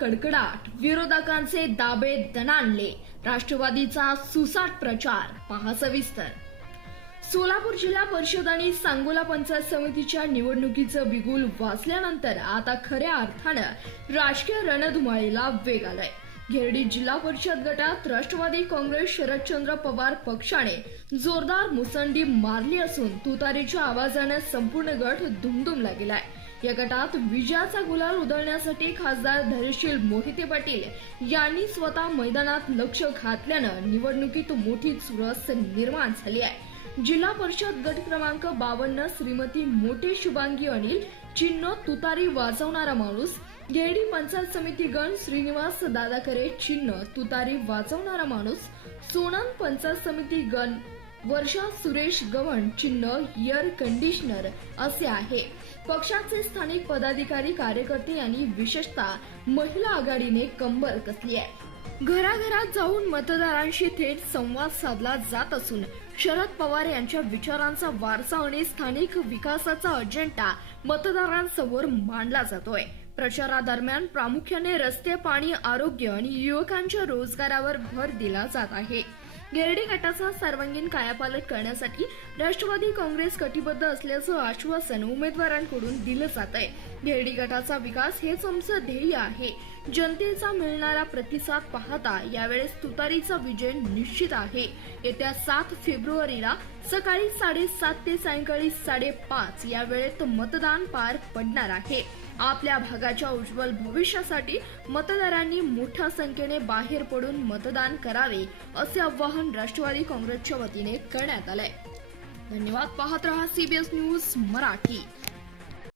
कडकडाट विरोधकांचे दाबे दणाणले राष्ट्रवादीचा सुसाट प्रचार पहा सविस्तर सोलापूर जिल्हा परिषद आणि सांगोला पंचायत समितीच्या निवडणुकीचं बिगुल वाचल्यानंतर आता खऱ्या अर्थानं राजकीय रणधुमाळीला वेग आलाय. घेरडी जिल्हा परिषद गटात राष्ट्रवादी काँग्रेस शरदचंद्र पवार पक्षाने जोरदार मुसंडी मारली असून तुतारीच्या आवाजानं संपूर्ण गट धुमधुमला गेलाय. या गटात विजयाचा गुलाल उधळण्यासाठी खासदार धैर्यशील मोहिते पाटील यांनी स्वतः मैदानात लक्ष घातल्यानं निवडणुकीत मोठी चुरस निर्माण झाली आहे. जिल्हा परिषद गट क्रमांक बावन्न श्रीमती मोठे शुभांगी अनिल चिन्ह तुतारी वाजवणारा माणूस गेडी पंचायत समिती गण श्रीनिवास दादाकरे चिन्ह तुतारी वाजवणारा माणूस सोनन पंचायत समिती गण वर्षा सुरेश गवण चिन्ह एअर कंडिशनर असे आहे. पक्षाचे स्थानिक पदाधिकारी कार्यकर्ते यांनी विशेषतः महिला आघाडीने कंबर कसली आहे? घराघरात जाऊन मतदारांशी थेट संवाद साधला जात असून शरद पवार यांच्या विचारांचा वारसा आणि स्थानिक विकासाचा अजेंडा मतदारांसमोर मांडला जातोय. प्रचारादरम्यान प्रामुख्याने रस्ते पाणी आरोग्य आणि युवकांच्या रोजगारावर भर दिला जात आहे. गिरडी गटाचा सर्वांगीण कायापालट करण्यासाठी राष्ट्रवादी काँग्रेस कटिबद्ध असल्याचं आश्वासन उमेदवारांकडून दिलं जात आहे. गिरडी गटाचा विकास हेच आमचं ध्येय आहे. जनतेचा मिळणारा प्रतिसाद पाहता यावेळेस तुतारीचा विजय निश्चित आहे. येत्या सात फेब्रुवारीला सकाळी साडेसात ते सायंकाळी साडेपाच या वेळेत मतदान पार पडणार आहे. आपल्या भागाच्या उज्ज्वल भविष्यासाठी मतदारांनी मोठ्या संख्येने बाहेर पडून मतदान करावे असे आवाहन राष्ट्रवादी काँग्रेसच्या वतीने करण्यात आलंय. धन्यवाद पाहत रहा सीबीएस न्यूज मराठी.